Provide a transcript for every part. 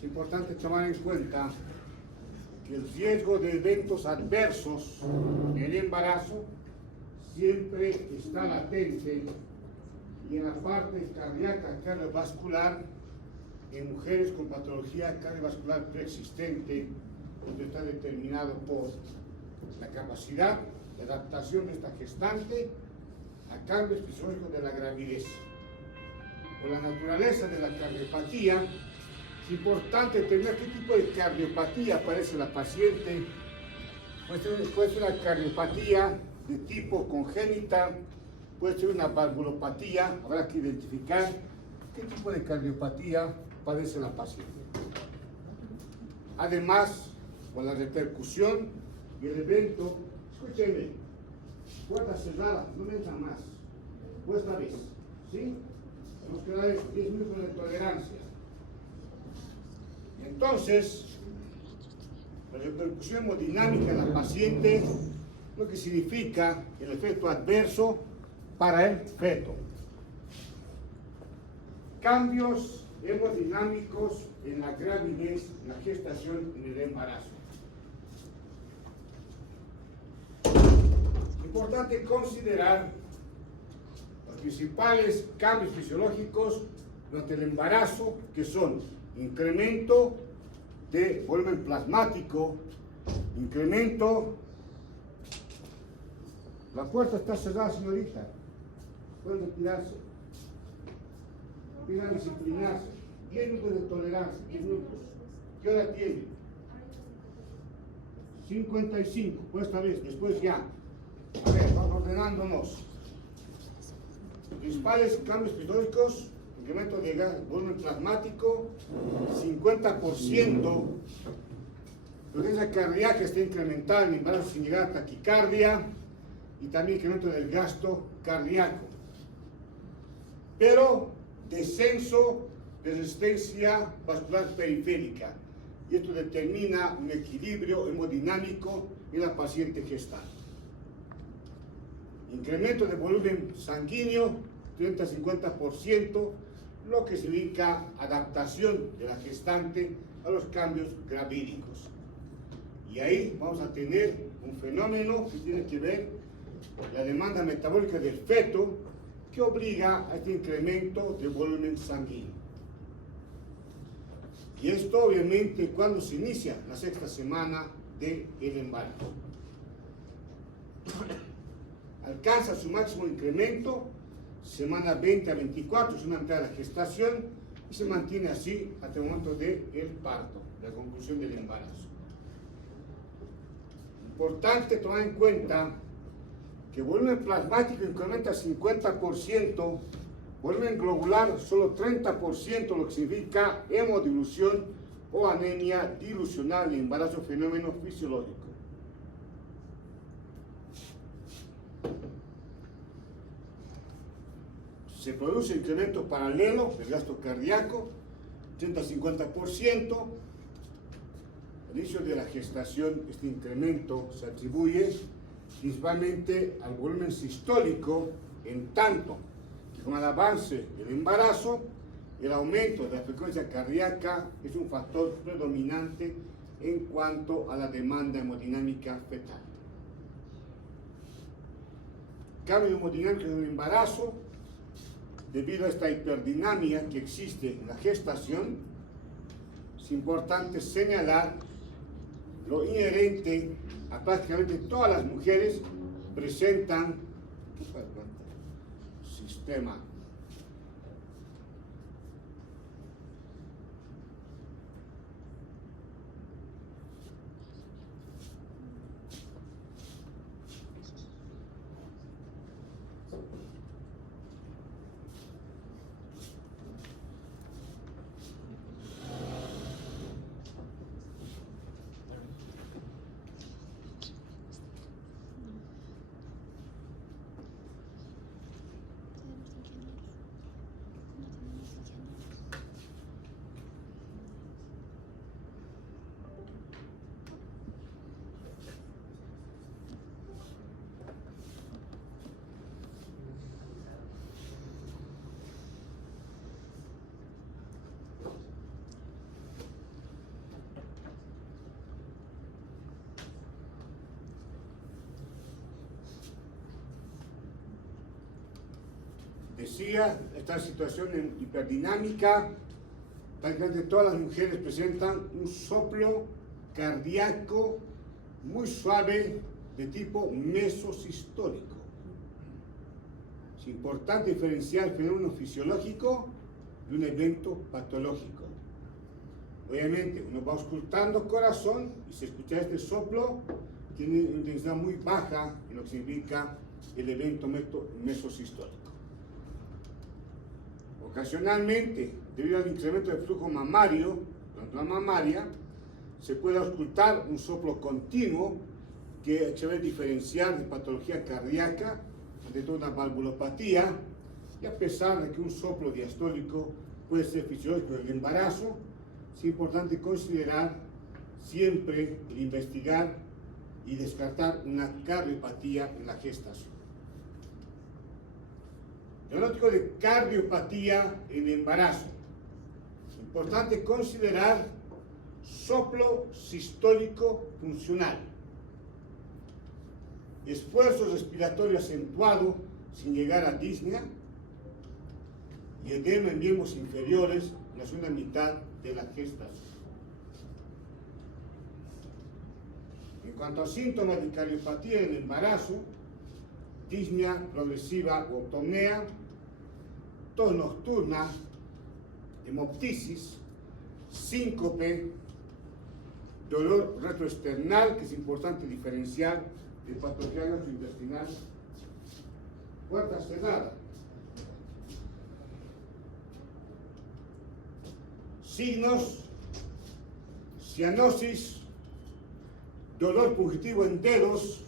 Es importante tomar en cuenta que el riesgo de eventos adversos en el embarazo siempre está latente y en la parte cardíaca cardiovascular en mujeres con patología cardiovascular preexistente, donde está determinado por la capacidad de adaptación de esta gestante a cambios fisiológicos de la gravidez. Por la naturaleza de la cardiopatía, es importante determinar qué tipo de cardiopatía aparece en la paciente. Puede ser una cardiopatía de tipo congénita, puede ser una valvulopatía, habrá que identificar qué tipo de cardiopatía padece la paciente. Además, con la repercusión y el evento, escúchenme, puerta cerrada, no me entran más, o esta vez, ¿sí? Tenemos que dar 10 minutos de tolerancia. Entonces, la repercusión hemodinámica en la paciente, lo que significa el efecto adverso para el feto. Cambios hemodinámicos en la gravidez, en la gestación, en el embarazo. Importante considerar los principales cambios fisiológicos durante el embarazo, que son incremento de volumen plasmático, incremento. La puerta está cerrada, señorita. Pueden retirarse. Pidan disciplinarse. 10 minutos de tolerancia, 10 minutos. ¿Qué hora tiene? 55, pues esta vez, después ya. A ver, vamos ordenándonos. Principales cambios fisiológicos, incremento de volumen plasmático, 50%. La frecuencia cardíaca está incrementada en el embarazo sin llegar a taquicardia y también incremento del gasto cardíaco. Pero descenso de resistencia vascular periférica, y esto determina un equilibrio hemodinámico en la paciente gestante. Incremento de volumen sanguíneo, 30-50%, lo que significa adaptación de la gestante a los cambios gravídicos. Y ahí vamos a tener un fenómeno que tiene que ver con la demanda metabólica del feto, que obliga a este incremento de volumen sanguíneo. Y esto obviamente cuando se inicia la sexta semana del embarazo. Alcanza su máximo incremento semana 20 a 24, es una mitad de la gestación, y se mantiene así hasta el momento del parto, la conclusión del embarazo. Importante tomar en cuenta que volumen plasmático incrementa 50%, volumen globular solo 30%, lo que significa hemodilución o anemia dilucional en embarazo, fenómeno fisiológico. Se produce incremento paralelo del gasto cardíaco, 30-50%. Al inicio de la gestación, este incremento se atribuye principalmente al volumen sistólico, en tanto que con el avance del embarazo, el aumento de la frecuencia cardíaca es un factor predominante en cuanto a la demanda hemodinámica fetal. Cambio hemodinámico en el embarazo, debido a esta hiperdinamia que existe en la gestación, es importante señalar lo inherente a prácticamente todas las mujeres presentan sistema. decía, esta situación hiperdinámica, prácticamente todas las mujeres presentan un soplo cardíaco muy suave de tipo mesosistólico. Es importante diferenciar el fenómeno fisiológico de un evento patológico. Obviamente, uno va auscultando corazón y se escucha este soplo, tiene una intensidad muy baja en lo que significa el evento mesosistólico. Ocasionalmente, debido al incremento del flujo mamario, durante la mamaria, se puede auscultar un soplo continuo que se debe diferenciar de patología cardíaca, de toda una valvulopatía, y a pesar de que un soplo diastólico puede ser fisiológico del embarazo, es importante considerar siempre el investigar y descartar una cardiopatía en la gestación. Diagnóstico de cardiopatía en embarazo. Importante considerar soplo sistólico funcional, esfuerzo respiratorio acentuado sin llegar a disnea y edema en miembros inferiores en la segunda mitad de la gestación. En cuanto a síntomas de cardiopatía en el embarazo, disnea progresiva o apnea, tos nocturna, hemoptisis, síncope, dolor retroesternal, que es importante diferenciar de patología gastrointestinal, puerta cerrada, signos, cianosis, dolor fugitivo en dedos,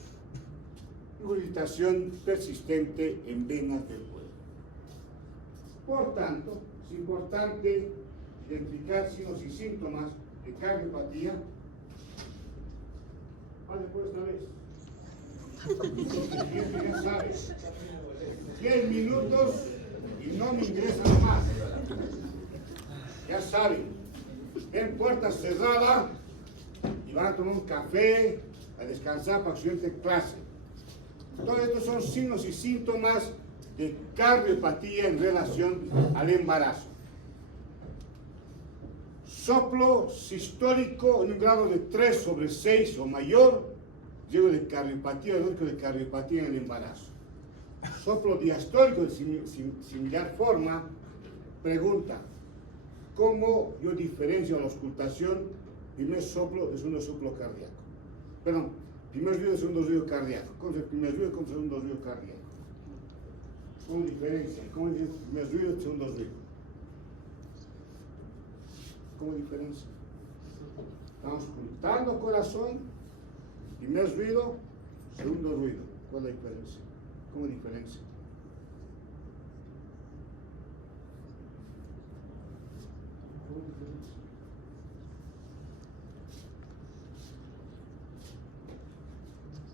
irritación persistente en venas del cuello. Por tanto, es importante identificar signos y síntomas de cardiopatía. Vale, por esta vez. Ya sabes. 10 minutos y no me ingresan más. Ya saben. Ven puerta cerrada y van a tomar un café, a descansar para su siguiente clase. Todos estos son signos y síntomas de cardiopatía en relación al embarazo. Soplo sistólico en un grado de 3/6 o mayor, llevo de cardiopatía, de cardiopatía en el embarazo. Soplo diastólico de similar forma, pregunta, ¿cómo yo diferencio la auscultación primer soplo de segundo soplo cardíaco? Perdón, primer ruido de segundo ruido cardíaco. ¿Cómo es el primer ruido y cómo es el segundo ruido cardíaco? ¿Cómo diferencia? ¿Cómo es el primer ruido y el segundo ruido? ¿Cómo diferencia? Estamos auscultando corazón, primer ruido, segundo ruido. ¿Cuál es la diferencia? ¿Cómo diferencia? ¿Cómo diferencia?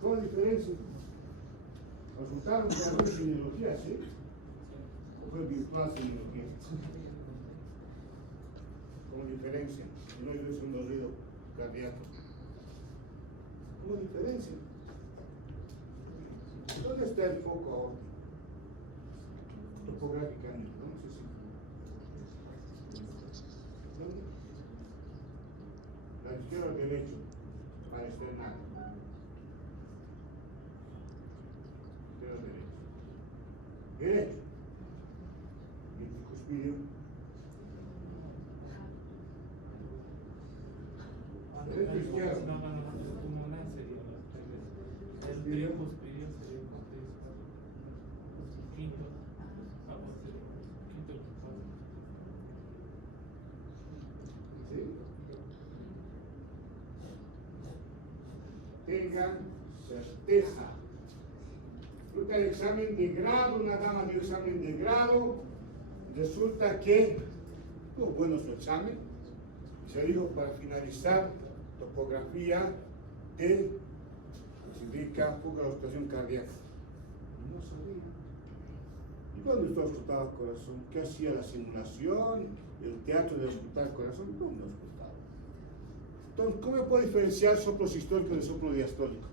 ¿Cómo diferencia? ¿Auscultaron corazón de semiología, sí? ¿O fue virtual semiología? ¿Cómo diferencia? No hay segundo ruido cardíaco. ¿Cómo diferencia? ¿Dónde está el foco ahora? Topográficamente, ¿no? No sé si. ¿Dónde? La izquierda o derecho, para externar. Izquierda o derecho. Derecho. Venticuspidio. Derecho izquierdo. El triocuspidio sería quinto. ¿Sí? Tengan certeza. Resulta el examen de grado, una dama dio examen de grado, resulta que estuvo bueno su examen, se dijo para finalizar topografía de significa fuga de la situación cardíaca. No sabía. ¿Y dónde está auscultado el corazón? ¿Qué hacía la simulación? ¿El teatro de auscultar el corazón? ¿Dónde auscultaba? Entonces, ¿cómo puedo diferenciar soplo sistólico de soplo diastólico?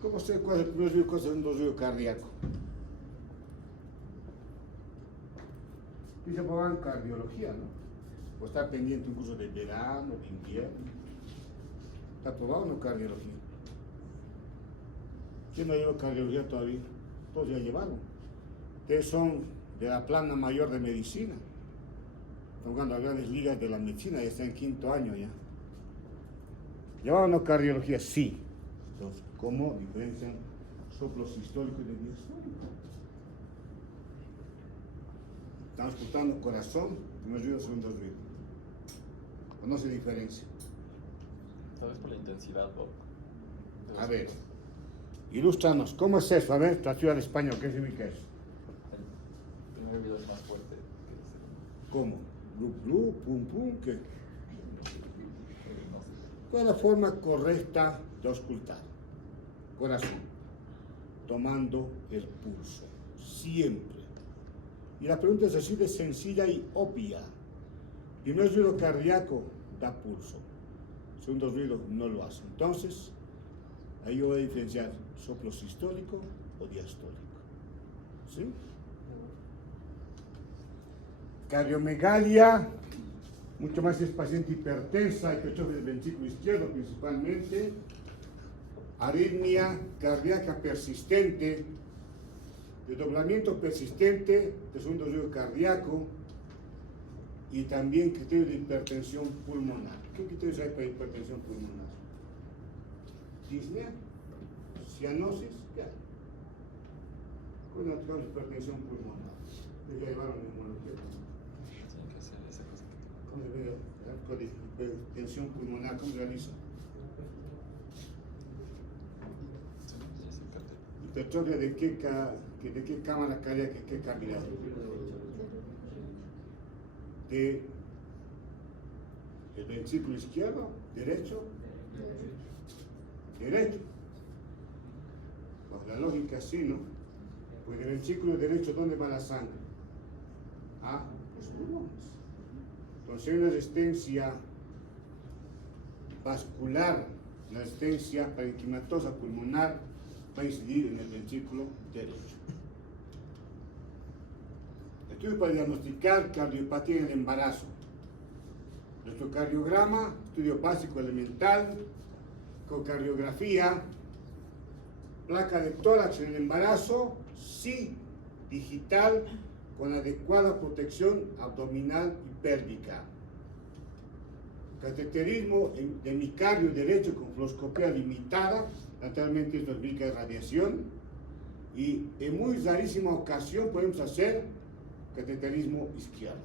¿Cómo sé cuál es el primer ruido y cuál es el segundo ruido cardíaco? Y se aprobaban cardiología, ¿no? O está pendiente un curso de verano, de invierno. ¿Está aprobado o no cardiología? ¿Quién no lleva cardiología todavía? Todos ya llevaron. Ustedes son de la plana mayor de medicina. Están jugando a grandes ligas de la medicina, ya está en 5º año ya. ¿Llevaron o no cardiología? Sí. Entonces, ¿cómo diferencian soplo sistólico y de diastólico? Estamos escuchando corazón, primeros ruidos, segundos ruidos. ¿O no se diferencia? Tal vez por la intensidad, Bob. A ver, ilústranos, ¿cómo es eso? A ver, traducido al español, ¿qué significa eso? El primer ruido es más fuerte que el segundo. ¿Cómo? ¿Blu, blu, pum, pum? ¿Qué? No sé. ¿Cuál es la forma correcta de auscultar? Corazón, tomando el pulso, siempre. Y la pregunta es así de sencilla y obvia. Primer ruido cardíaco da pulso, segundo ruido no lo hace. Entonces, ahí yo voy a diferenciar soplo sistólico o diastólico. ¿Sí? Cardiomegalia, mucho más es paciente hipertensa, hipertrofia del ventrículo izquierdo principalmente. Arritmia cardíaca persistente, desdoblamiento persistente de segundo ruido cardíaco y también criterio de hipertensión pulmonar. ¿Qué criterios hay para hipertensión pulmonar? Disnea, cianosis, ¿qué hay? ¿Cuándo tocamos hipertensión pulmonar? Ya llevaron neumología. Tiene que ser esa cosa. ¿Cómo se ve la hipertensión pulmonar? ¿Cómo se realiza? Sí, es el cartel. ¿Hipertrofia de qué cámara cardíaca, qué cavidad? ¿El ventrículo izquierdo? ¿Derecho? Derecho. Bajo la lógica sí, ¿no? Pues del ventrículo derecho, ¿dónde va la sangre? A los pulmones. Entonces hay una resistencia vascular, la resistencia parenquimatosa pulmonar va a incidir en el ventrículo derecho. Estudio para diagnosticar cardiopatía en el embarazo. Nuestro cardiograma, estudio básico elemental, ecocardiografía, placa de tórax en el embarazo, sí, digital, con adecuada protección abdominal y pélvica. Cateterismo de micardio derecho con fluoroscopía limitada, naturalmente esto implica radiación, y en muy rarísima ocasión podemos hacer cateterismo izquierdo.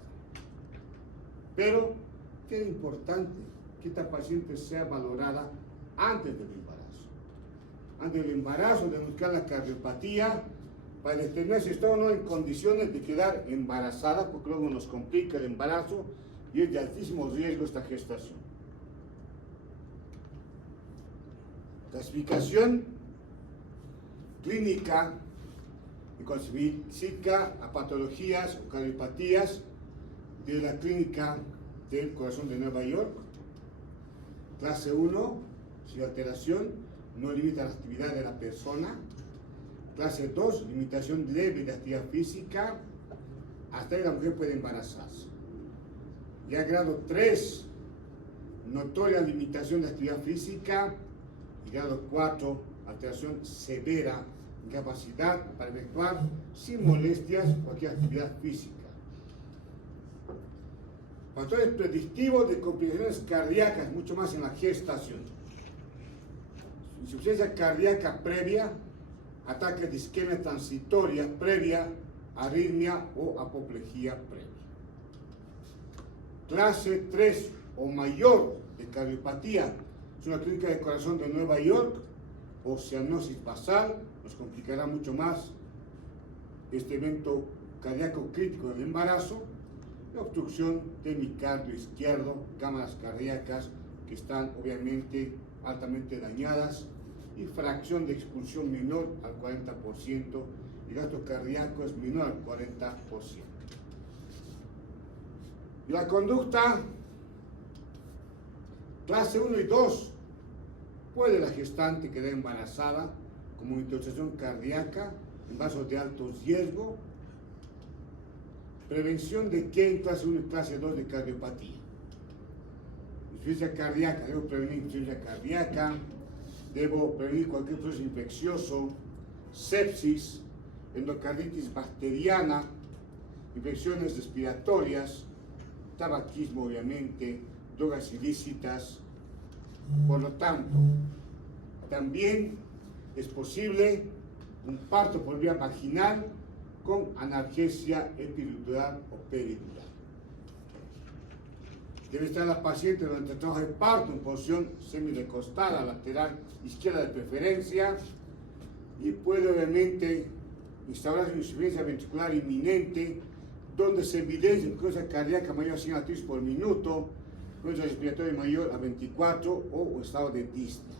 Pero, ¿qué es importante? Que esta paciente sea valorada antes del embarazo. Antes del embarazo, de buscar la cardiopatía para determinar si está o no en condiciones de quedar embarazada, porque luego nos complica el embarazo y es de altísimo riesgo esta gestación. Clasificación clínica y clasifica a patologías o cardiopatías de la clínica del corazón de Nueva York. Clase 1, sin alteración, no limita la actividad de la persona. Clase 2, limitación leve de actividad física, hasta que la mujer puede embarazarse. Ya grado 3, notoria limitación de actividad física. Y grado 4, alteración severa, incapacidad para efectuar sin molestias cualquier actividad física. Factores predictivos de complicaciones cardíacas, mucho más en la gestación. Insuficiencia cardíaca previa, ataque de isquemia transitoria previa, arritmia o apoplejía previa. Clase 3 o mayor de cardiopatía, es una clínica de corazón de Nueva York, o cianosis basal, nos complicará mucho más este evento cardíaco crítico del embarazo, la obstrucción de micardio izquierdo, cámaras cardíacas que están obviamente altamente dañadas y fracción de expulsión menor al 40%, y gasto cardíaco es menor al 40%. Y la conducta, clase 1 y 2, puede la gestante quedar embarazada como intoxicación cardíaca en vasos de alto riesgo, Prevención de qué en clase 1 y clase 2 de cardiopatía. Insuficiencia cardíaca, debo prevenir insuficiencia cardíaca, debo prevenir cualquier proceso infeccioso, sepsis, endocarditis bacteriana, infecciones respiratorias, tabaquismo obviamente, drogas ilícitas. Por lo tanto, también es posible un parto por vía vaginal con analgesia epidural o peridural. Debe estar la paciente durante el trabajo de parto en posición semirecostada, lateral izquierda de preferencia, y puede obviamente instaurarse una insuficiencia ventricular inminente, donde se evidencia frecuencia cardíaca mayor a 100 latidos por minuto, frecuencia respiratoria mayor a 24 o estado de disnea.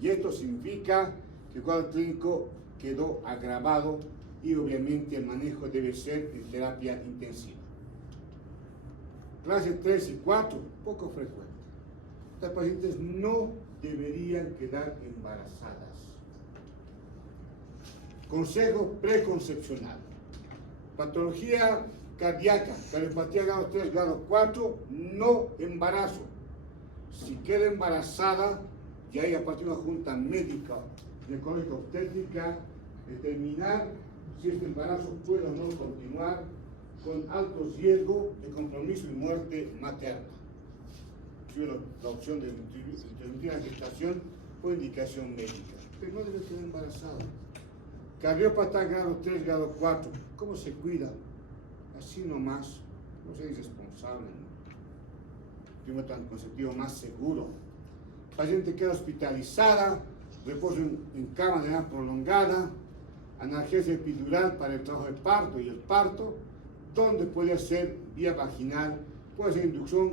Y esto significa que el cuadro clínico quedó agravado y obviamente el manejo debe ser en terapia intensiva. Clase 3 y 4, poco frecuente. Estas pacientes no deberían quedar embarazadas. Consejo preconcepcional. Patología cardíaca, cardiopatía grado 3, grado 4, no embarazo. Si queda embarazada, ya hay a partir de una junta médica, ginecológica obstétrica, determinar si este embarazo puede o no continuar con alto riesgo de compromiso y muerte materna. La opción de interrumpir la gestación por indicación médica, pero no debe quedar embarazada. Cardiópata grado 3, grado 4, ¿cómo se cuida? Así nomás, no sea irresponsable, ¿no? Un método anticonceptivo más seguro. Paciente queda hospitalizada, reposo en cama de manera prolongada, analgesia epidural para el trabajo de parto y el parto, donde puede ser vía vaginal, puede ser inducción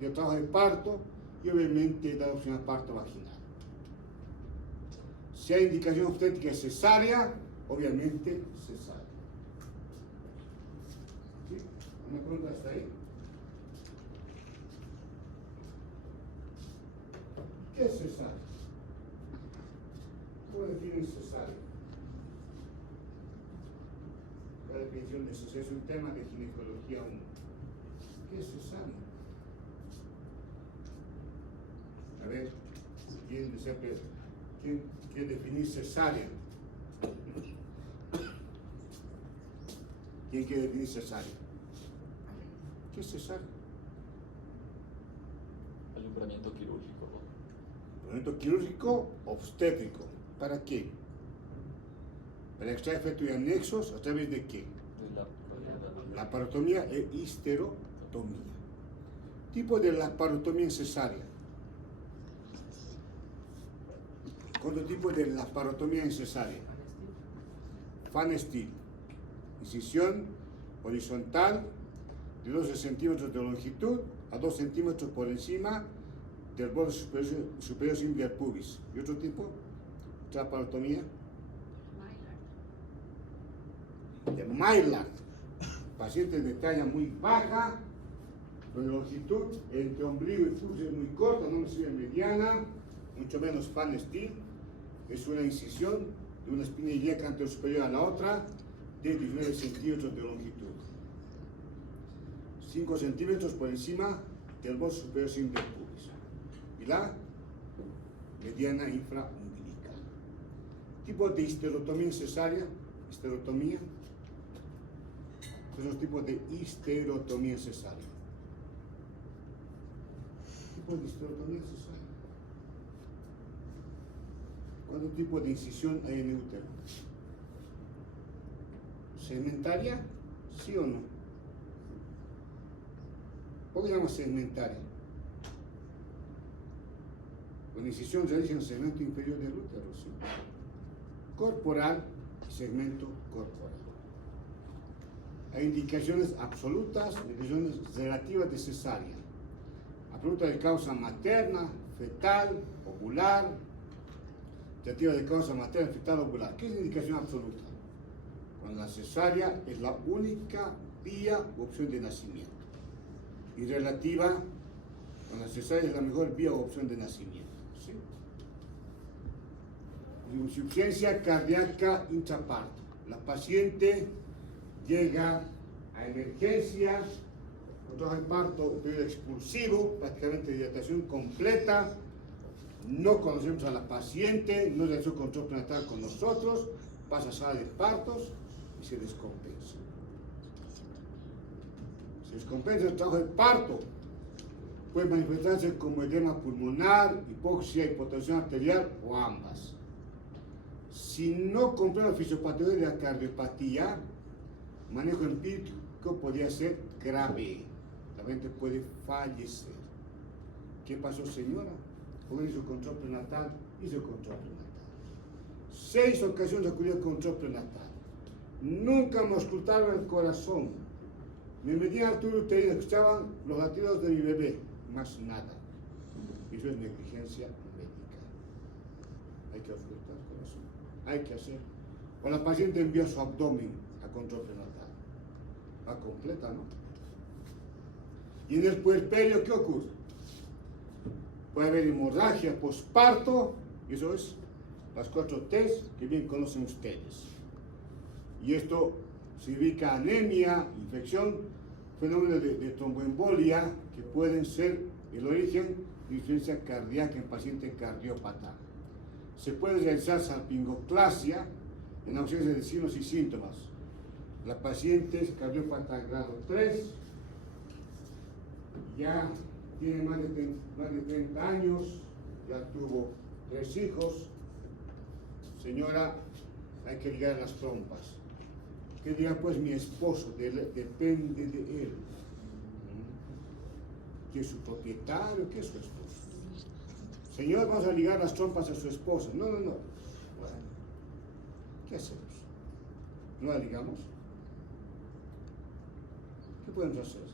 del trabajo de parto y obviamente la opción a parto vaginal. Si hay indicación obstétrica cesárea, obviamente cesárea. ¿Sí? ¿Una pregunta hasta ahí? ¿Qué es cesárea? ¿Cómo definen cesárea? La definición de cesárea es un tema de ginecología 1. ¿Qué es cesárea? A ver, ¿quién desea ¿quién quiere definir cesárea? ¿Quién quiere definir cesárea? ¿Qué es cesárea? Alumbramiento quirúrgico. Alumbramiento quirúrgico obstétrico. ¿Para qué? Para extraer feto y anexos, ¿a través de qué? Laparotomía e histerotomía. Tipo de laparotomía en cesárea. ¿Cuánto tipo de laparotomía en cesárea? Fan Steel. Incisión horizontal de 12 centímetros de longitud a 2 centímetros por encima del borde superior sin del pubis. ¿Y otro tipo? Laparotomía de Maillard. Pacientes de talla muy baja, con longitud entre ombligo y pubis es muy corta, no sirve mediana, mucho menos Fan Steel. Es una incisión de una espina ilíaca anterior superior a la otra de 19 centímetros de longitud. 5 centímetros por encima del borde superior sin del pubis. Y la mediana infraumbilical. Tipo de histerotomía cesárea. Histerotomía. Esos tipos de histerotomía cesárea. Tipo de histerotomía cesárea. ¿Cuánto tipo de incisión hay en el útero? ¿Segmentaria? ¿Sí o no? ¿Por qué se llama segmentaria? La incisión realiza en el segmento inferior del útero, ¿sí? Corporal y segmento corporal. Hay indicaciones absolutas, indicaciones relativas de cesárea. Absoluta de causa materna, fetal, ovular. Relativa de causa materna, fetal, ovular. ¿Qué es la indicación absoluta? Cuando la cesárea es la única vía u opción de nacimiento. Y relativa, cuando la cesárea es la mejor vía u opción de nacimiento. ¿Sí? Insuficiencia cardíaca intraparto. La paciente llega a emergencia, trabajo de parto, periodo expulsivo, prácticamente dilatación completa, no conocemos a la paciente, no realizó control prenatal con nosotros, pasa a sala de partos y se descompensa. Se descompensa el trabajo de parto, puede manifestarse como edema pulmonar, hipoxia, hipotensión arterial o ambas. Si no comprende la fisiopatología de la cardiopatía, manejo empírico podría ser grave. La gente puede fallecer. ¿Qué pasó, señora? ¿Cómo hizo control prenatal? Hizo control prenatal. 6 ocasiones acudió al control prenatal. Nunca me auscultaron el corazón. Me metían al tubo uterino, escuchaban los latidos de mi bebé. Más nada. Eso es negligencia médica. Hay que auscultar el corazón. Hay que hacer. O la paciente envió su abdomen a control prenatal. Va completa, ¿no? Y en el puerperio, ¿qué ocurre? Puede haber hemorragia posparto, eso es las 4 T's que bien conocen ustedes. Y esto significa anemia, infección, fenómenos de tromboembolia que pueden ser el origen de insuficiencia cardíaca en paciente cardiópata. Se puede realizar salpingoclasia en ausencia de signos y síntomas. La paciente es cardiópata grado 3, ya tiene más de 30 años, ya tuvo 3 hijos. Señora, hay que ligar las trompas. ¿Qué dirá pues mi esposo? Depende de él. ¿Qué es su propietario? ¿Qué es su esposo? Señor, vamos a ligar las trompas a su esposa. No. Bueno, ¿qué hacemos? ¿No la ligamos? ¿Qué podemos hacer?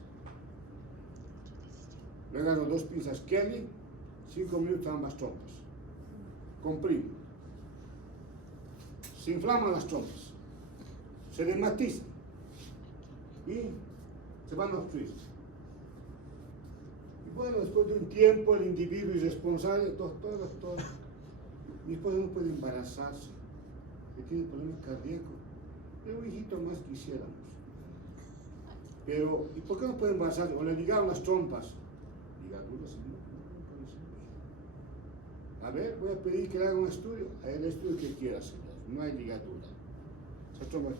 Le agarro 2 pinzas Kelly, 5 minutos ambas trompas. Comprimo. Se inflaman las trompas. Se dermatizan. Y se van a obstruir. Y bueno, después de un tiempo, el individuo irresponsable, doctor, mi esposa no puede embarazarse, que tiene problema cardíaco. Pero hijito más quisiéramos. Pero, ¿y por qué no puede embarazarse? O le ligaron las trompas. Ligaduras, señor. A ver, voy a pedir que le haga un estudio. El estudio que quiera, señor. No hay ligadura. Esas trompas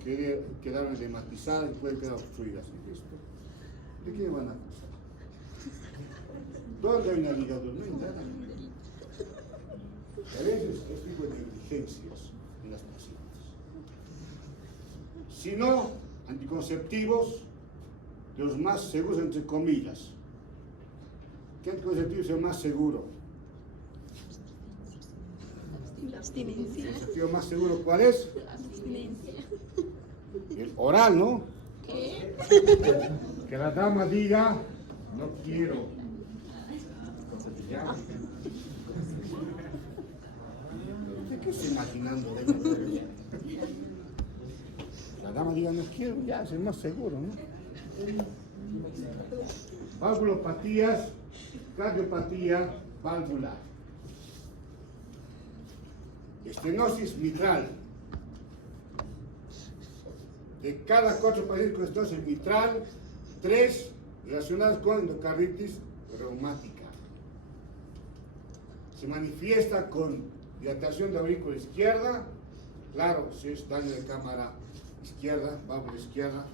quedaron edematizadas y pueden quedar obstruidas. ¿Listo? ¿De qué me van a acusar? ¿Dónde hay una ligadura? No hay nada. Y a veces este tipo de negligencias en las pacientes. Si no, anticonceptivos, de los más seguros entre comillas. ¿Qué anticonceptivo es el más seguro? La abstinencia. ¿El anticonceptivo más seguro cuál es? La abstinencia. El oral, ¿no? ¿Qué? Que la dama diga, no quiero. Ya. ¿De qué estoy imaginando? La dama diga, no quiero, ya, es el más seguro, ¿no? Valvulopatías, cardiopatía valvular. Estenosis mitral. De cada 4 pacientes con estenosis mitral, 3 relacionadas con endocarditis reumática. Se manifiesta con dilatación de aurícula izquierda, claro, si es daño de cámara izquierda, válvula izquierda,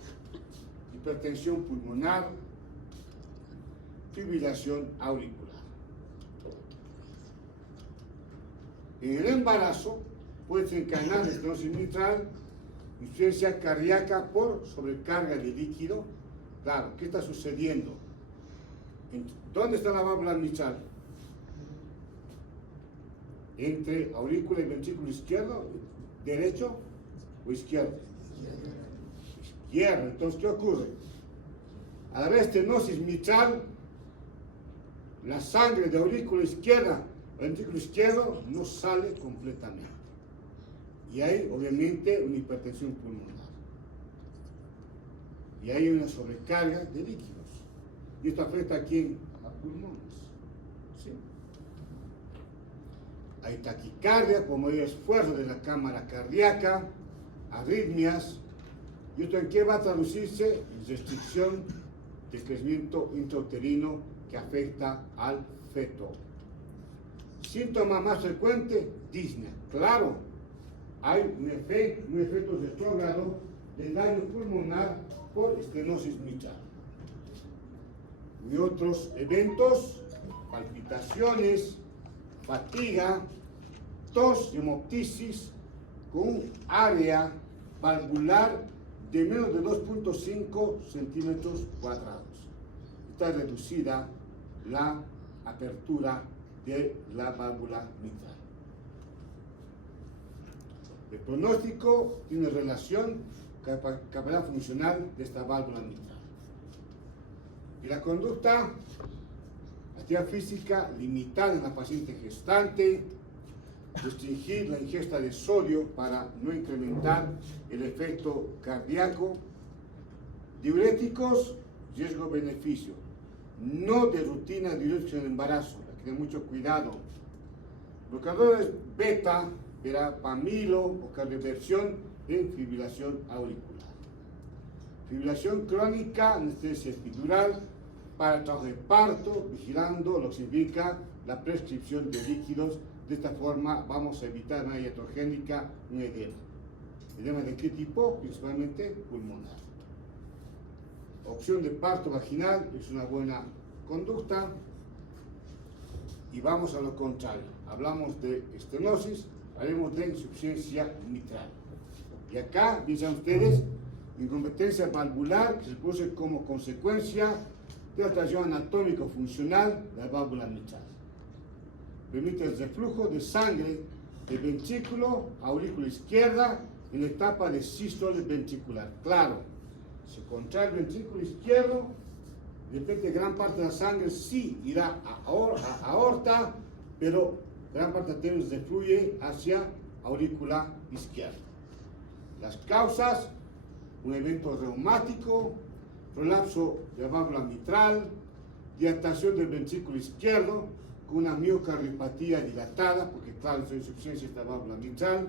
hipertensión pulmonar, fibrilación auricular. En el embarazo puede desencadenar estenosis mitral, insuficiencia cardíaca por sobrecarga de líquido. Claro, ¿qué está sucediendo? ¿Dónde está la válvula mitral? Entre aurícula y ventrículo izquierdo, derecho o izquierdo. Izquierdo. Entonces, ¿qué ocurre? Al haber estenosis mitral, la sangre de aurícula izquierda al ventrículo izquierdo no sale completamente. Y hay, obviamente, una hipertensión pulmonar. Y hay una sobrecarga de líquidos. Y esto afecta a quién? A pulmones. ¿Sí? Hay taquicardia, como hay esfuerzo de la cámara cardíaca, arritmias, ¿Y esto en qué va a traducirse? En restricción del crecimiento intrauterino que afecta al feto. Síntoma más frecuente, disnea. Claro, hay un efecto retrógrado de daño pulmonar por estenosis mitral. Y otros eventos, palpitaciones, fatiga, tos y hemoptisis con un área valvular de menos de 2.5 centímetros cuadrados. Está reducida la apertura de la válvula mitral. El pronóstico tiene relación con la capacidad funcional de esta válvula mitral. Y la conducta, actividad física limitada en la paciente gestante, restringir la ingesta de sodio para no incrementar el efecto cardíaco, diuréticos, riesgo-beneficio, no de rutina diuréticos en el embarazo, hay que tener mucho cuidado. Bloqueadores beta, verapamilo o cardioversión en fibrilación auricular. Fibrilación crónica, anestesia epidural, para trabajo de parto, vigilando lo que significa la prescripción de líquidos. De esta forma vamos a evitar una iatrogénica, un edema. ¿Edema de qué tipo? Principalmente pulmonar. Opción de parto vaginal es una buena conducta. Y vamos a lo contrario. Hablamos de estenosis, haremos de insuficiencia mitral. Y acá, piensan ustedes, incompetencia valvular que se produce como consecuencia de alteración anatómico-funcional de la válvula mitral. Permite el reflujo de sangre del ventrículo a aurícula izquierda en la etapa de sístole ventricular. Claro, se contrae el ventrículo izquierdo, de repente gran parte de la sangre sí irá a aorta, pero gran parte de la refluye hacia aurícula izquierda. Las causas: un evento reumático, prolapso de la válvula mitral, dilatación del ventrículo izquierdo con una miocardiopatía dilatada, porque claro, es insuficiencia de la válvula mitral,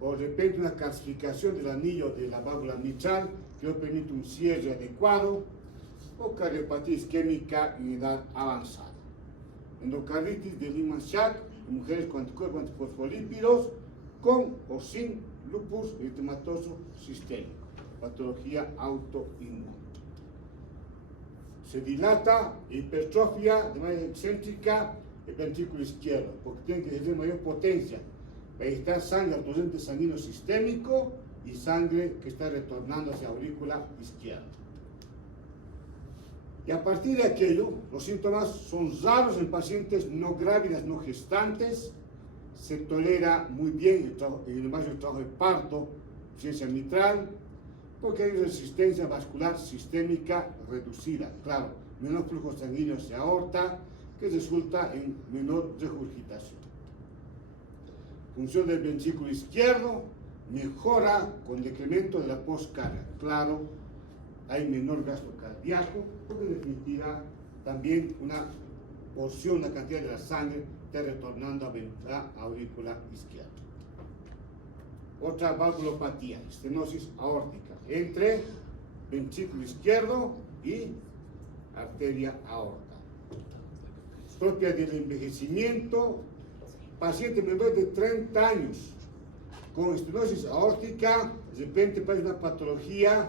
o de repente una calcificación del anillo de la válvula mitral que no permite un cierre adecuado, o cardiopatía isquémica en edad avanzada. Endocarditis de Lehmann-Shack en mujeres con anticuerpos antifosfolípidos, con o sin lupus eritematoso sistémico, patología autoinmune. Se dilata hipertrofia de manera excéntrica el ventrículo izquierdo, porque tiene que tener mayor potencia para estar sangre al torrente sanguíneo sistémico y sangre que está retornando hacia la aurícula izquierda. Y a partir de aquello, los síntomas son raros en pacientes no grávidas, no gestantes. Se tolera muy bien el trabajo de parto, insuficiencia mitral, porque hay resistencia vascular sistémica reducida. Claro, menor flujo sanguíneo hacia aorta, que resulta en menor regurgitación. Función del ventrículo izquierdo mejora con decremento de la postcarga. Claro, hay menor gasto cardíaco, porque en definitiva también una porción, una cantidad de la sangre está retornando a la aurícula izquierda. Otra valvulopatía, estenosis aórtica, entre ventrículo izquierdo y arteria aorta. Propia del envejecimiento, paciente menor de 30 años con estenosis aórtica, de repente parece una patología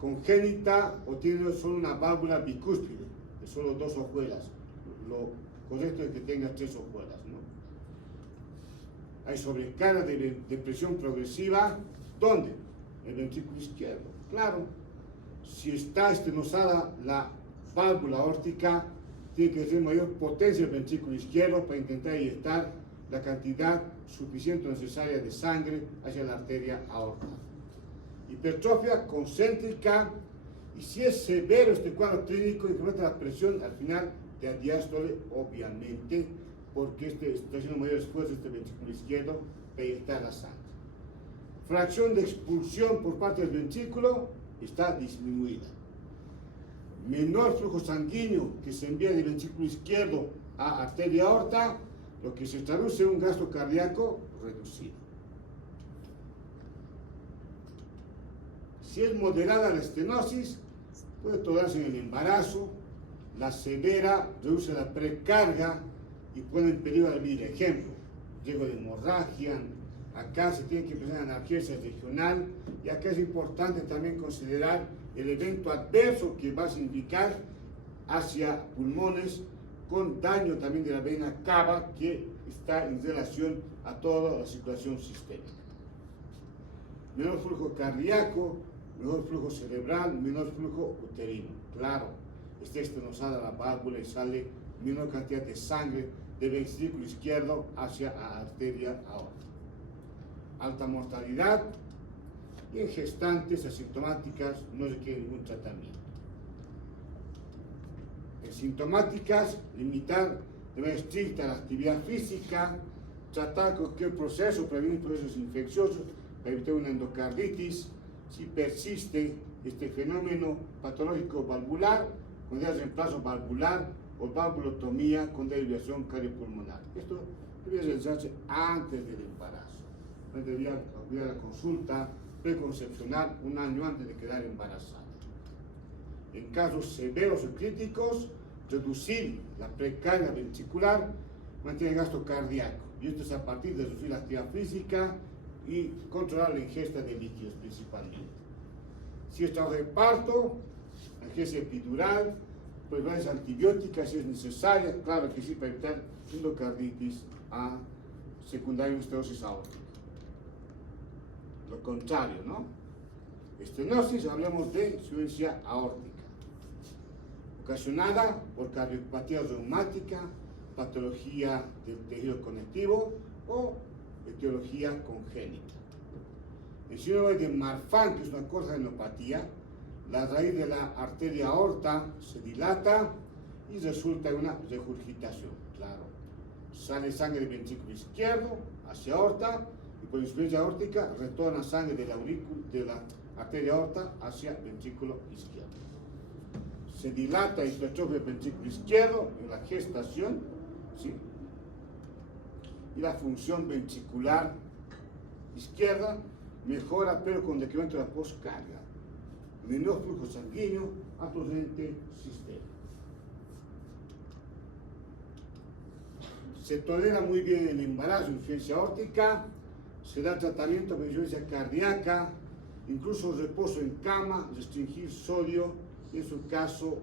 congénita o tiene solo una válvula bicúspide, de solo 2 hojuelas. Lo correcto es que tenga 3 hojuelas, ¿no? Hay sobrecarga de presión progresiva, ¿dónde? En el ventrículo izquierdo. Claro, si está estenosada la válvula aórtica, tiene que tener mayor potencia el ventrículo izquierdo para intentar inyectar la cantidad suficiente o necesaria de sangre hacia la arteria aorta. Hipertrofia concéntrica, y si es severo este cuadro clínico, incrementa la presión al final de la diástole, obviamente, porque está haciendo mayor esfuerzo este ventrículo izquierdo para inyectar la sangre. Fracción de expulsión por parte del ventrículo está disminuida. Menor flujo sanguíneo que se envía del ventrículo izquierdo a arteria aorta, lo que se traduce en un gasto cardíaco reducido. Si es moderada la estenosis, puede tolerarse en el embarazo. La severa reduce la precarga y pone en peligro la vida. Ejemplo, riesgo de hemorragia. Acá se tiene que empezar analgesia regional, y acá es importante también considerar el evento adverso que va a significar hacia pulmones, con daño también de la vena cava, que está en relación a toda la circulación sistémica. Menor flujo cardíaco, menor flujo cerebral, menor flujo uterino. Claro, está estenosada la válvula y sale menor cantidad de sangre del ventrículo izquierdo hacia la arteria aorta. Alta mortalidad, y en gestantes asintomáticas no requiere ningún tratamiento. En sintomáticas, limitar de manera estricta la actividad física, tratar cualquier proceso, prevenir procesos infecciosos para evitar una endocarditis. Si persiste este fenómeno patológico valvular, con reemplazo valvular o valvulotomía con derivación cardiopulmonar. Esto debe realizarse antes del embarazo. No debería acudir a la consulta preconcepcional un año antes de quedar embarazada. En casos severos o críticos, reducir la precarga ventricular, mantener el gasto cardíaco. Y esto es a partir de reducir la actividad física y controlar la ingesta de líquidos principalmente. Si es trabajo de parto, analgesia epidural, prevenciones antibióticas si es necesaria, claro que sí, para evitar endocarditis secundaria a estenosis aórtica. Lo contrario, ¿no? Estenosis, hablemos de insuficiencia aórtica, ocasionada por cardiopatía reumática, patología del tejido conectivo o etiología congénita. El síndrome de Marfan, que es una corneopatía, la raíz de la arteria aorta se dilata y resulta en una regurgitación. Claro, sale sangre del ventrículo izquierdo hacia aorta, y por insuficiencia aórtica retorna sangre de la arteria aorta hacia el ventrículo izquierdo. Se dilata y hipertrofia el ventrículo izquierdo en la gestación, ¿sí? Y la función ventricular izquierda mejora, pero con decremento de la poscarga, menor flujo sanguíneo, atorrente sistémico. Se tolera muy bien el embarazo, insuficiencia aórtica, se da tratamiento de insuficiencia cardíaca, incluso reposo en cama, restringir sodio, y en su caso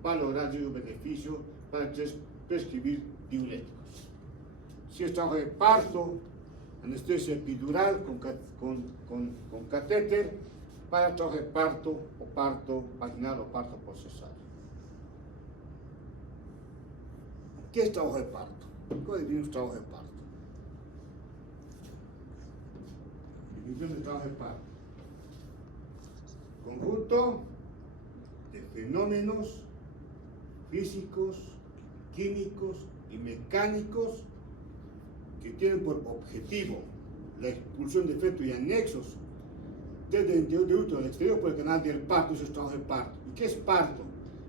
valorar riesgo-beneficio para prescribir diuréticos. Si es trabajo de parto, anestesia epidural con catéter para trabajo de parto o parto vaginal o parto por cesárea. ¿Qué es trabajo de parto? ¿Cómo definimos trabajo de parto? Definición de trabajo de parto: conjunto de fenómenos físicos, químicos y mecánicos que tienen por objetivo la expulsión de feto y anexos desde el interior del útero al exterior por el canal del parto. Eso es trabajo de parto. ¿Y qué es parto?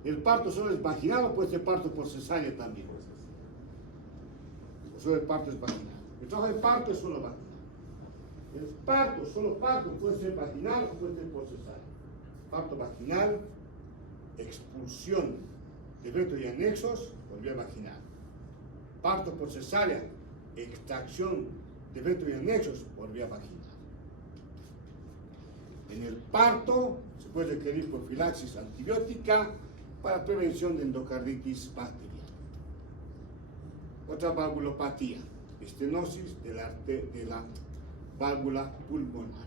¿El parto solo es vaginal o puede ser parto por cesárea también? O solo el parto es vaginal. El trabajo de parto es solo vaginal. El parto, solo parto, puede ser vaginal o puede ser por cesárea. Parto vaginal, expulsión de feto y anexos por vía vaginal. Parto por cesárea, extracción de feto y anexos por vía vaginal. En el parto se puede requerir profilaxis antibiótica para prevención de endocarditis bacteriana. Otra valvulopatía, estenosis de la válvula pulmonar,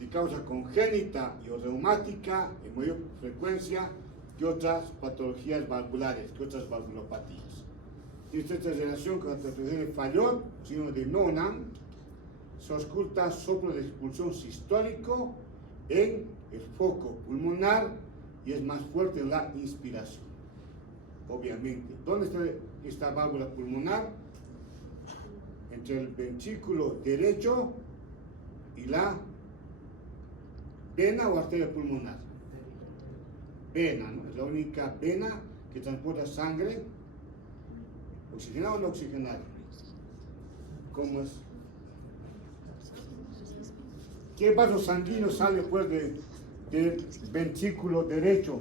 de causa congénita y o reumática en mayor frecuencia que otras patologías valvulares, que otras valvulopatías. Tiene esta relación con la patología de Fallot, síndrome de Noonan. Se ausculta soplo de expulsión sistólico en el foco pulmonar y es más fuerte en la inspiración. Obviamente, ¿dónde está esta válvula pulmonar? Entre el ventrículo derecho y la vena o arteria pulmonar. Vena, ¿no? Es la única vena que transporta sangre, oxigenada o no oxigenada. ¿Cómo es? ¿Qué vaso sanguíneo sale pues del ventrículo derecho?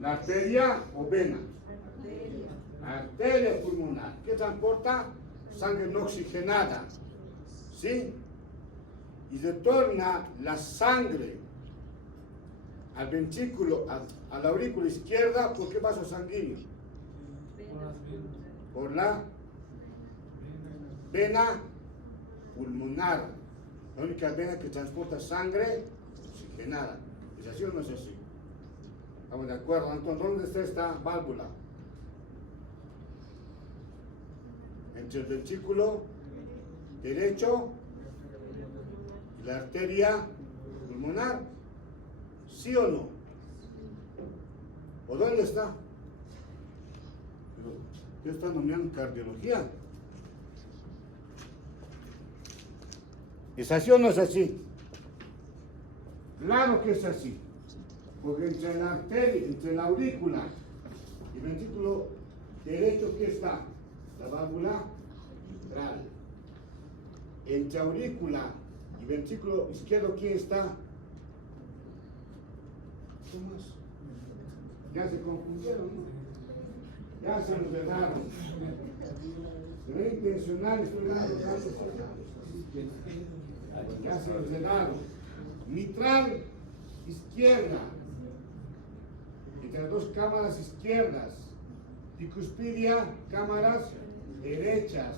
¿La arteria o vena? Arteria pulmonar. ¿Qué transporta? Sangre no oxigenada. ¿Sí? Y retorna la sangre al ventrículo, a la aurícula izquierda. ¿Por qué vaso sanguíneo? Por la vena pulmonar. La única vena que transporta sangre oxigenada. ¿Es así o no es así? ¿Estamos de acuerdo? Entonces, ¿dónde está esta válvula? Entre el ventrículo derecho y la arteria pulmonar. ¿Sí o no? ¿O dónde está? Yo estoy nominando cardiología. ¿Es así o no es así? Claro que es así. Porque entre la arteria, entre la aurícula y el ventrículo derecho, ¿qué está? La válvula mitral. Entre aurícula y ventrículo izquierdo, ¿quién está? ¿Cómo es? Ya se confundieron, ¿no? Ya se enredaron. Pero intencional, estoy dando los datos. Ya se enredaron. Mitral izquierda. Entre las dos cámaras izquierdas. Bicuspidia, cámaras derechas.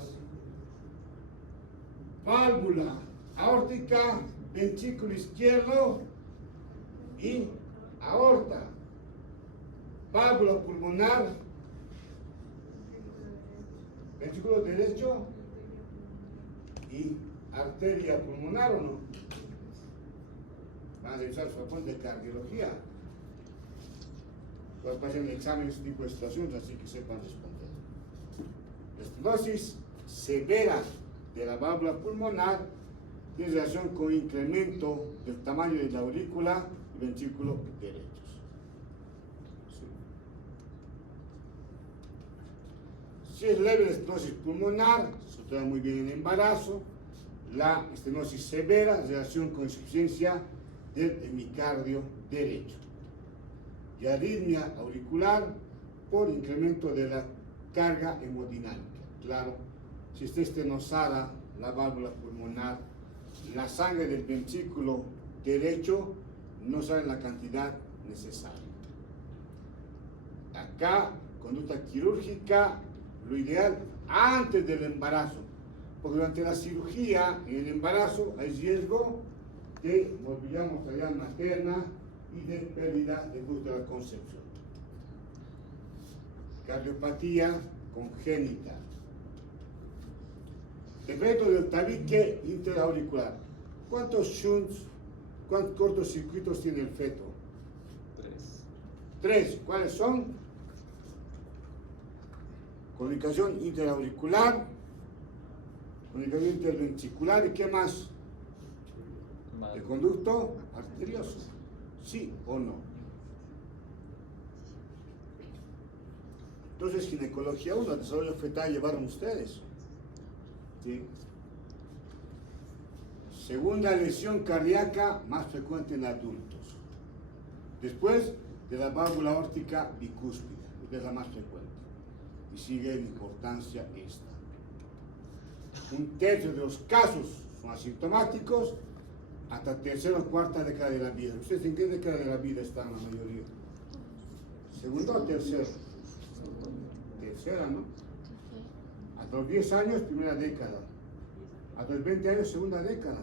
Válvula aórtica, ventrículo izquierdo y aorta. Válvula pulmonar, ventrículo derecho y arteria pulmonar, ¿o no? Van a revisar su apunte de cardiología. Cuando pasen el examen este tipo de situaciones, así que sepan responder. Estenosis severa de la válvula pulmonar tiene relación con incremento del tamaño de la aurícula y ventrículo derechos. Sí. Si es leve la estenosis pulmonar, se trata muy bien en el embarazo. La estenosis severa, relación con insuficiencia del hemicardio derecho. Y arritmia auricular por incremento de la carga hemodinámica. Claro, si está estenosada la válvula pulmonar, la sangre del ventrículo derecho no sale en la cantidad necesaria. Acá, conducta quirúrgica, lo ideal antes del embarazo, porque durante la cirugía, en el embarazo, hay riesgo de morbilidad materna y de pérdida de luz de la concepción. Cardiopatía congénita. Defecto del tabique interauricular. ¿Cuántos shunts, cuántos cortocircuitos tiene el feto? 3. ¿Cuáles son? Comunicación interauricular, comunicación interventricular y ¿qué más? El conducto arterioso. ¿Sí o no? Entonces, ginecología 1, desarrollo fetal llevaron ustedes. ¿Sí? Segunda lesión cardíaca más frecuente en adultos. Después de la válvula aórtica bicúspide, es la más frecuente. Y sigue en importancia esta. 1/3 de los casos son asintomáticos hasta tercera o cuarta década de la vida. ¿Ustedes en qué década de la vida están la mayoría? ¿Segunda o tercera? Tercera, ¿no? Hasta los 10 años, primera década. Hasta los 20 años, segunda década.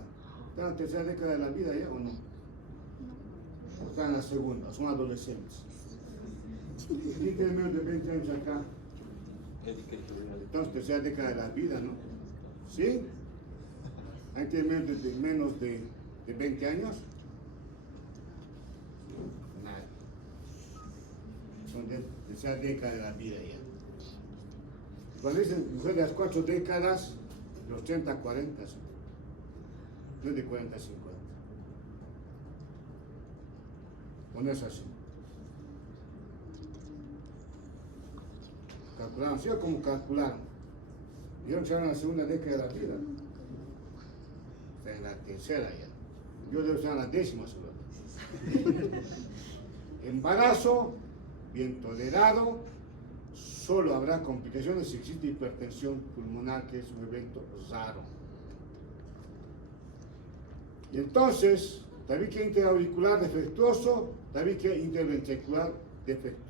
¿Están en la tercera década de la vida ya o no? ¿O están en la segunda? Son adolescentes. ¿Quién tiene menos de 20 años acá? Entonces, tercera década de la vida, ¿no? ¿Sí? ¿Alguien tiene menos de 20 años? Nada. Son de tercera década de la vida ya. Cuando dicen mujer de las 4 décadas, los 30 a 40 son. No es de 40 a 50. ¿O no es así? Calcularon, ¿sí o cómo calcularon? Dijeron que eran la segunda década de la vida. Sí. en la tercera ya. Yo debo estar en la 10ª solo. Embarazo, bien tolerado, solo habrá complicaciones si existe hipertensión pulmonar, que es un evento raro. Y entonces, tabique interauricular defectuoso, tabique interventricular defectuoso.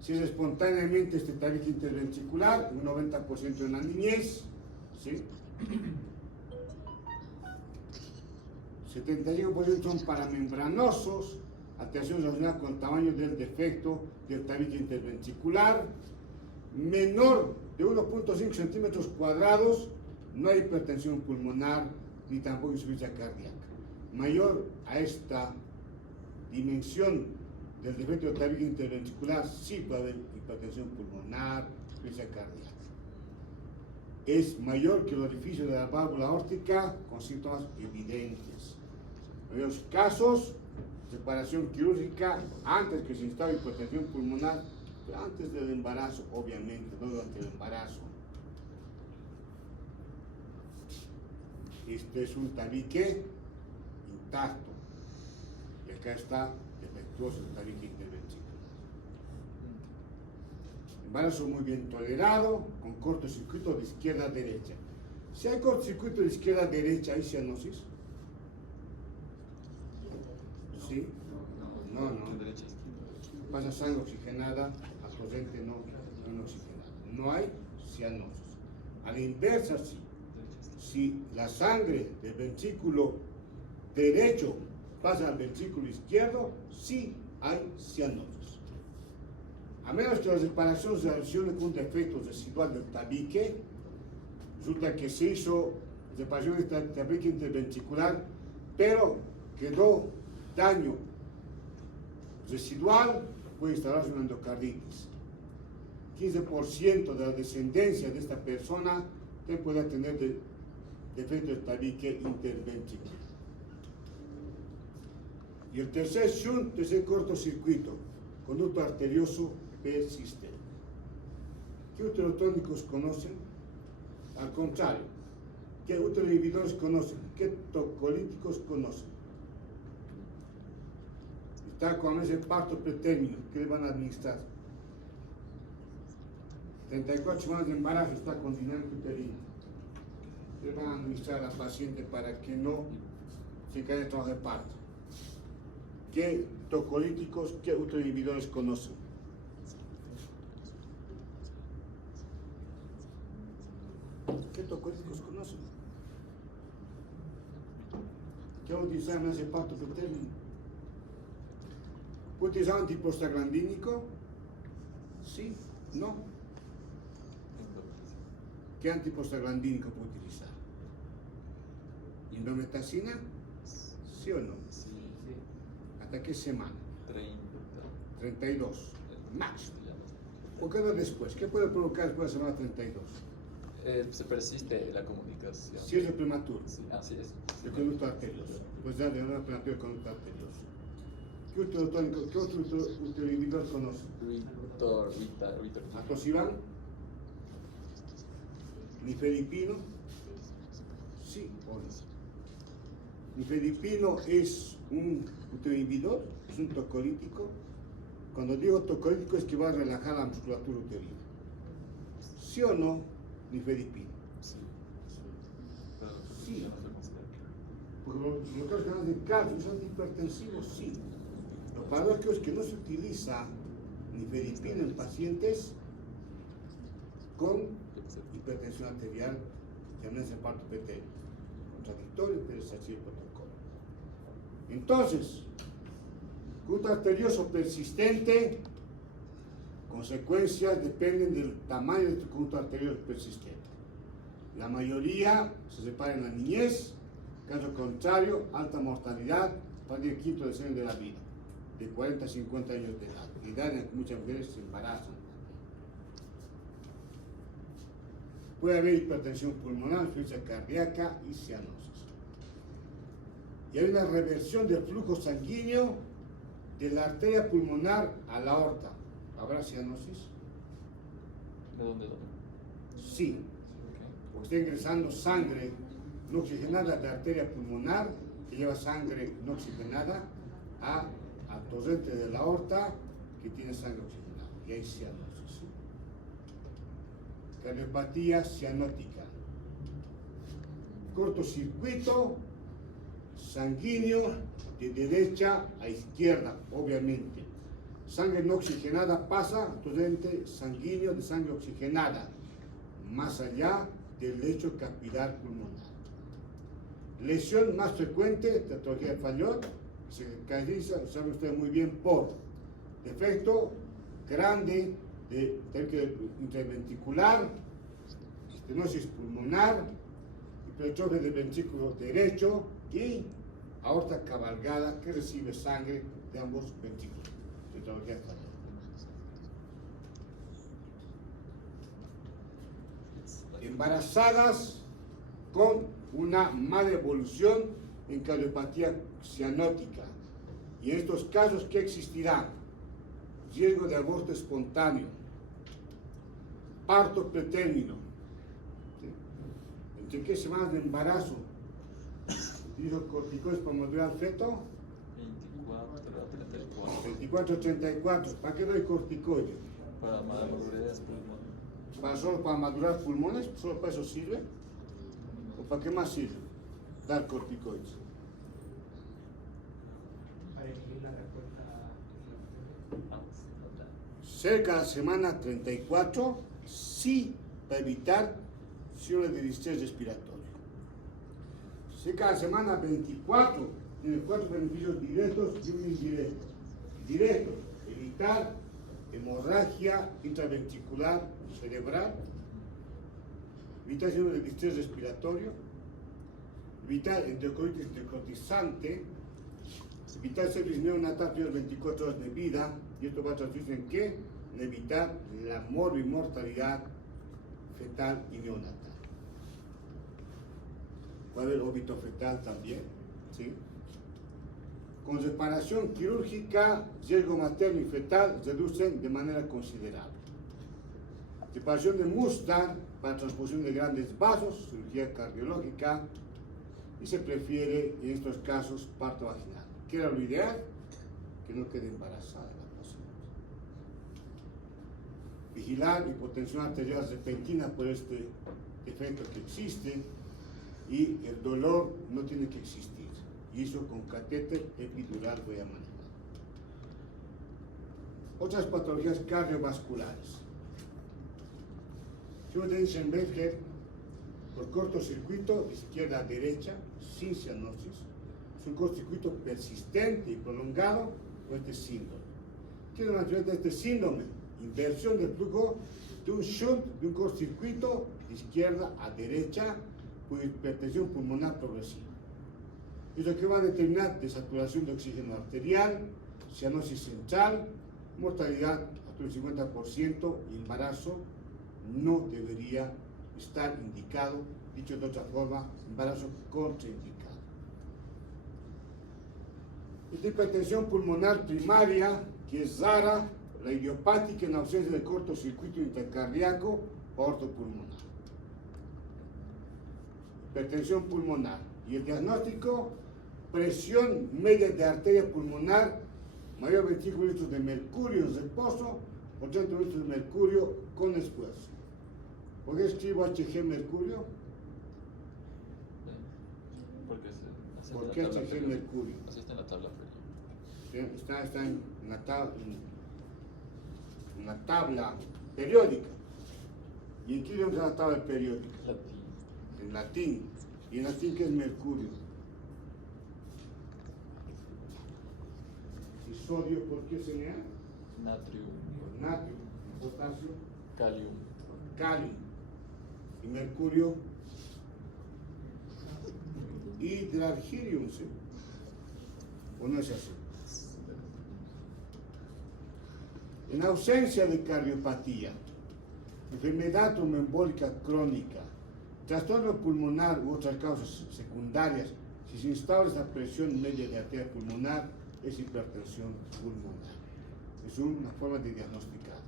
Si es espontáneamente este tabique interventricular, un 90% en la niñez, ¿sí? 75% son paramembranosos, alteraciones relacionadas con el tamaño del defecto del tabique interventricular, menor de 1.5 centímetros cuadrados, no hay hipertensión pulmonar ni tampoco insuficiencia cardíaca. Mayor a esta dimensión del defecto del tabique interventricular, sí puede haber hipertensión pulmonar, insuficiencia cardíaca. Es mayor que el orificio de la válvula aórtica con síntomas evidentes. En los casos, separación quirúrgica antes que se instale hipertensión pulmonar, pero antes del embarazo, obviamente, no durante el embarazo. Este es un tabique intacto. Y acá está defectuoso el tabique interventricular. Embarazo muy bien tolerado, con cortocircuito de izquierda a derecha. Si hay cortocircuito de izquierda a derecha, ¿hay cianosis? ¿Sí? No. Pasa sangre oxigenada, a corriente no oxigenada. No hay cianosis. A la inversa, sí. Si la sangre del ventrículo derecho pasa al ventrículo izquierdo, sí hay cianosis. A menos que la separación se relacione con un defecto residual del tabique, resulta que se hizo separación del tabique interventricular, pero quedó daño residual, puede instalarse una endocarditis. 15% de la descendencia de esta persona puede tener defecto del tabique interventricular. Y el tercer shunt es el cortocircuito, conducto arterioso persistente. ¿Qué uterotónicos conocen? Al contrario, ¿qué uteroinhibidores conocen? ¿Qué tocolíticos conocen? Está con ese parto pretérmino, ¿qué le van a administrar? 34 semanas de embarazo, está con dinámica uterina. Le van a administrar a la paciente para que no se caiga el trabajo de parto. ¿Qué tocolíticos, qué uteroinhibidores conocen? ¿Qué tocolíticos conocen? ¿Qué utilizan en ese parto pretérmino? ¿Puede utilizar antiprostaglandínico? Sí, no. ¿Qué antiprostaglandínico puede utilizar? ¿Indometacina? ¿Sí o no? Sí. ¿Hasta qué semana? 32. Máximo. ¿O qué no después? ¿Qué puede provocar después de la semana 32? Se persiste la comunicación. Si es el prematuro. Sí, así es. El conducto arterioso. Pues ya de una prematuro el conducto arterioso. ¿Qué otro uteroinhibidor conoce? Ritor. ¿Atosiban? ¿Nifedipino? Sí o no. Nifedipino es un uteroinhibidor, es un tocolítico. Cuando digo tocolítico es que va a relajar la musculatura uterina. ¿Sí o no? Nifedipino. Sí. Sí. Porque los casos de calcio son antihipertensivos, sí. Lo paradójico es que no se utiliza nifedipino en pacientes con hipertensión arterial que amenaza el parto pretérmino. Contradictorio, pero es así el protocolo. Entonces, conducto arterioso persistente, consecuencias dependen del tamaño de tu conducto arterioso persistente. La mayoría se separa en la niñez, caso contrario, alta mortalidad para el quinto decenio de la vida, de 40 a 50 años de edad, edad en la que muchas mujeres se embarazan. Puede haber hipertensión pulmonar, insuficiencia cardíaca y cianosis. Y hay una reversión del flujo sanguíneo de la arteria pulmonar a la aorta. ¿Habrá cianosis? ¿De dónde? Sí, porque está ingresando sangre no oxigenada de arteria pulmonar, que lleva sangre no oxigenada, al torrente de la aorta, que tiene sangre oxigenada. Y hay cianosis. Cardiopatía cianótica. Cortocircuito sanguíneo de derecha a izquierda, obviamente. Sangre no oxigenada pasa al torrente sanguíneo de sangre oxigenada, más allá del lecho capilar pulmonar. Lesión más frecuente, tetralogía de Fallot, se caracteriza, saben ustedes muy bien, por defecto grande de interventricular, estenosis pulmonar, hipertrofia del ventrículo derecho y aorta cabalgada que recibe sangre de ambos ventrículos. Tetralogía de Fallot. Embarazadas con una mala evolución en cardiopatía cianótica. Y en estos casos, ¿qué existirá? Riesgo de aborto espontáneo, parto pretérmino. ¿Sí? ¿Entre qué semanas de embarazo? Utilizo corticoides para madurar al feto. 24 a 34. 24-34. ¿Para qué doy corticoides? Para madurez pulmonar. ¿Solo para madurar pulmones? ¿Solo para eso sirve? ¿O para qué más sirve? Dar corticoides. Para elegir la respuesta. Cerca de la semana 34, sí, para evitar síndrome de distrés respiratorio. Cerca de la semana 24, tiene 4 beneficios directos y un indirecto. Directo, evitar hemorragia intraventricular cerebral, evitar síndrome de distrés respiratorio, evitar enterocolitis necrotizante, evitar sepsis neonatal primeras 24 horas de vida, y esto va a traducirse en qué? En evitar la morbimortalidad fetal y neonatal. Va a haber óbito fetal también, ¿sí? Con reparación quirúrgica, riesgo materno y fetal reducen de manera considerable. Reparación de Mustard para transfusión de grandes vasos, cirugía cardiológica, y se prefiere en estos casos parto vaginal. ¿Qué era lo ideal? Que no quede embarazada la paciente. Vigilar hipotensión arterial repentina por este efecto que existe, y el dolor no tiene que existir. Y eso con catéter epidural voy a manejar. Otras patologías cardiovasculares. Schönberger por cortocircuito de izquierda a derecha, sin cianosis. Es un cortocircuito persistente y prolongado por este síndrome. ¿Qué es la naturaleza de este síndrome? Inversión del flujo de un shunt, de un cortocircuito de izquierda a derecha por hipertensión pulmonar progresiva. Eso que va a determinar desaturación de oxígeno arterial, cianosis central, mortalidad hasta el 50%, y embarazo no debería estar indicado, dicho de otra forma, embarazo contraindicado. Esta hipertensión pulmonar primaria, que es rara, la idiopática en ausencia de cortocircuito intercardíaco o ortopulmonar. Hipertensión pulmonar. Y el diagnóstico, presión media de arteria pulmonar, mayor 25 litros de mercurio en reposo, 80 litros de mercurio con esfuerzo. ¿Por qué escribo HG mercurio? ¿Por qué HG mercurio? Así está en la tabla. Está en la tabla periódica. ¿Y en qué idioma está la tabla periódica? Latín. En latín. ¿Y en latín qué es mercurio? ¿Y sodio por qué se llama? Natrium. Por natrio. Potasio. Calium. Calium. Y mercurio. Hidrargirium, ¿sí? ¿O no es así? En ausencia de cardiopatía, enfermedad tromboembólica crónica, trastorno pulmonar u otras causas secundarias, si se instaura esta presión media de arteria pulmonar, es hipertensión pulmonar. Es una forma de diagnosticar.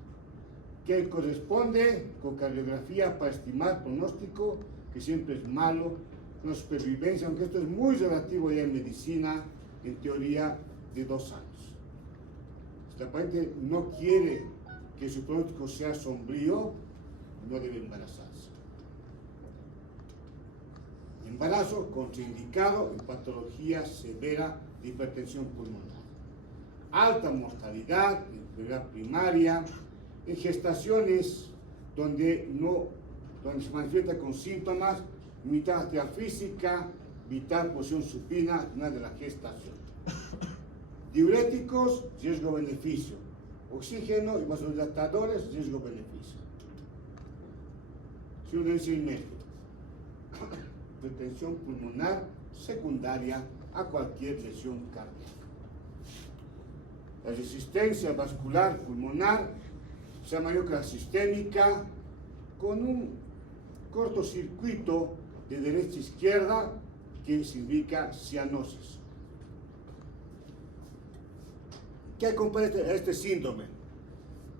¿Qué corresponde? Con cardiografía para estimar pronóstico, que siempre es malo, una supervivencia, aunque esto es muy relativo ya en medicina, en teoría, de 2 años. Si la paciente no quiere que su pronóstico sea sombrío, no debe embarazarse. Embarazo contraindicado en patología severa de hipertensión pulmonar. Alta mortalidad en enfermedad primaria, en gestaciones donde se manifiesta con síntomas, mitad actividad física, vital posición supina, una de la gestación. Diuréticos, riesgo-beneficio. Oxígeno y vasodilatadores, riesgo-beneficio. Silencio y medio. Hipertensión pulmonar secundaria a cualquier lesión cardíaca. La resistencia vascular pulmonar sea mayor que la sistémica, con un cortocircuito de derecha a izquierda que significa cianosis. ¿Qué acompaña a este síndrome?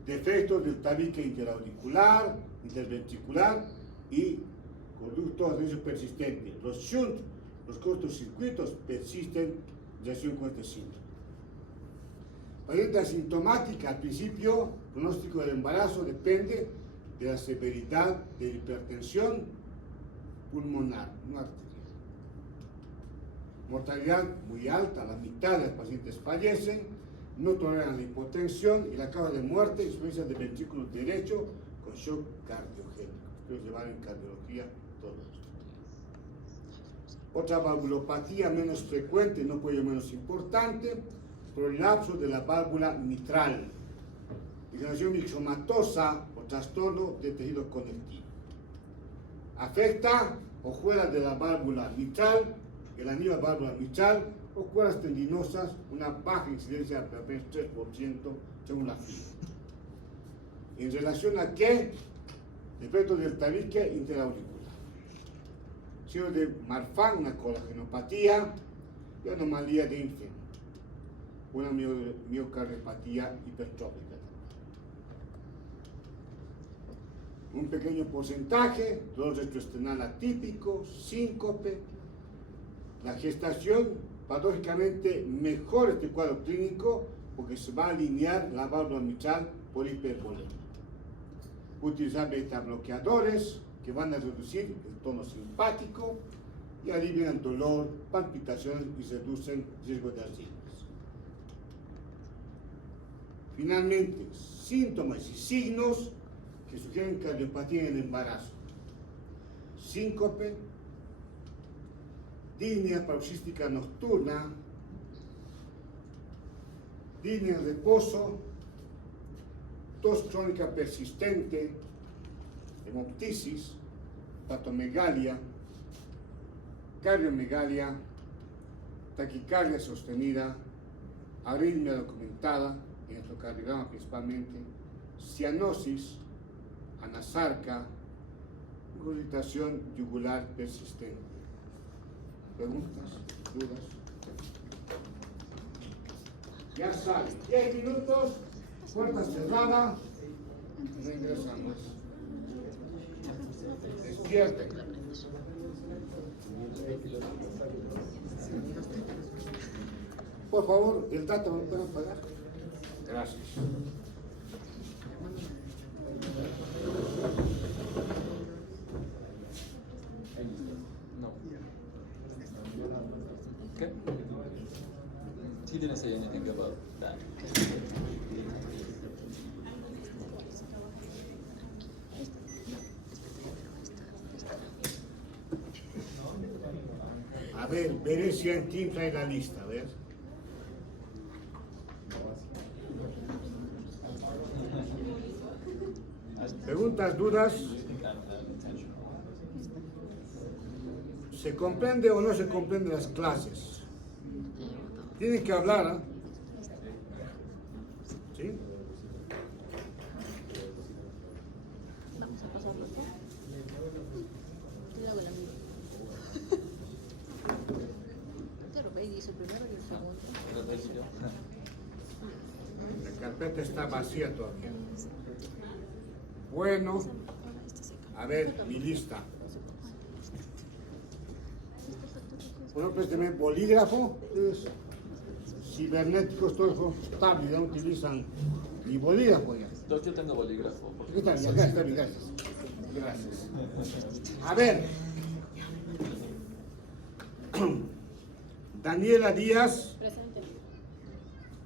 Defectos del tabique interauricular, interventricular y conducto adheso persistente. Los shunt, los cortocircuitos, persisten en relación con este síndrome. Paciente asintomática, al principio, el pronóstico del embarazo depende de la severidad de la hipertensión pulmonar, no arterial. Mortalidad muy alta, la mitad de los pacientes fallecen, no toleran la hipotensión y la causa de muerte es insuficiencia del ventrículo derecho con shock cardiogénico. Espero llevar en cardiología todo esto. Otra valvulopatía menos frecuente, no por ello menos importante, prolapso de la válvula mitral, degeneración mixomatosa o trastorno de tejido conectivo. Afecta hojuelas de la válvula mitral, el anillo de la válvula mitral, o cuerdas tendinosas, una baja incidencia de apenas 3% según la FIA. ¿En relación a qué? Defecto del tabique interauricular. Signo de Marfan, una colagenopatía y anomalía de Infant, una miocardiopatía hipertrófica. Un pequeño porcentaje, dolor retroesternal atípico, síncope. La gestación, patológicamente mejor este cuadro clínico porque se va a alinear la válvula mitral por hipervolemia. Utilizar beta bloqueadores que van a reducir el tono simpático y alivian el dolor, palpitaciones y reducen el riesgo de arritmias. Finalmente, síntomas y signos que sugieren cardiopatía en el embarazo. Síncope, disnea paroxística nocturna, disnea en reposo, tos crónica persistente, hemoptisis, patomegalia, cardiomegalia, taquicardia sostenida, arritmia documentada, en el electrocardiograma principalmente, cianosis, anasarca, regurgitación yugular persistente. ¿Preguntas? ¿Dudas? Ya saben, 10 minutos, puerta cerrada, regresamos. Despierten. Por favor, el dato me pueden pagar. Gracias. No. ¿Qué? He didn't say anything about that. A ver, veré si en Team trae la lista, a ver. Preguntas, dudas. ¿Se comprende o no se comprende las clases? Tienen que hablar, ¿eh? ¿Sí? Vamos a pasarlo. Yo le hago la misma. Claro, ve y dice primero y el segundo. La carpeta está vacía todavía. Bueno, a ver, mi lista. Bueno, présteme bolígrafo. Es cibernético, esto es estable, ya no utilizan ni bolígrafo ya. Doctor, yo tengo bolígrafo. Aquí está bien, acá está bien, gracias. Gracias. A ver. Daniela Díaz. Presente.